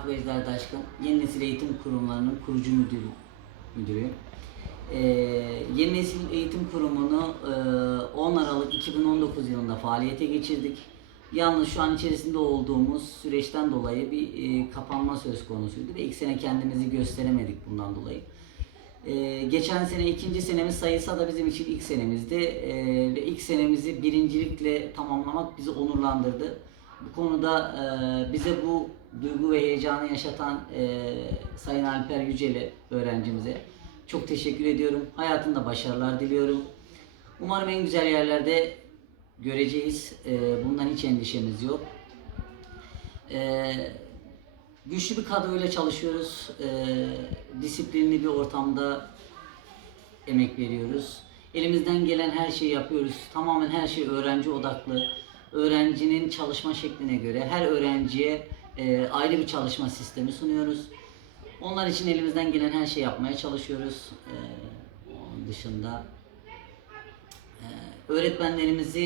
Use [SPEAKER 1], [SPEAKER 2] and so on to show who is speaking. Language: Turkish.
[SPEAKER 1] Yakup Ejder Taşkın, Yeni Nesil Eğitim Kurumlarının kurucu müdürü, müdürüyüm. Ee, Yeni Nesil Eğitim Kurumu'nu e, 10 Aralık 2019 yılında faaliyete geçirdik. Yalnız şu an içerisinde olduğumuz süreçten dolayı bir e, kapanma söz konusuydu ve ilk sene kendimizi gösteremedik bundan dolayı. Ee, geçen sene ikinci senemiz sayılsa da bizim için ilk senemizdi Ee, ve ilk senemizi birincilikle tamamlamak bizi onurlandırdı. Bu konuda e, bize bu duygu ve heyecanı yaşatan e, Sayın Alper Yücel'e öğrencimize çok teşekkür ediyorum. Hayatında başarılar diliyorum. Umarım en güzel yerlerde göreceğiz. Ee, bundan hiç endişemiz yok. Ee, güçlü bir kadroyla çalışıyoruz. Ee, disiplinli bir ortamda emek veriyoruz. Elimizden gelen her şeyi yapıyoruz. Tamamen her şey öğrenci odaklı. Öğrencinin çalışma şekline göre her öğrenciye e, ayrı bir çalışma sistemi sunuyoruz. Onlar için elimizden gelen her şeyi yapmaya çalışıyoruz. Ee, onun dışında e, öğretmenlerimizi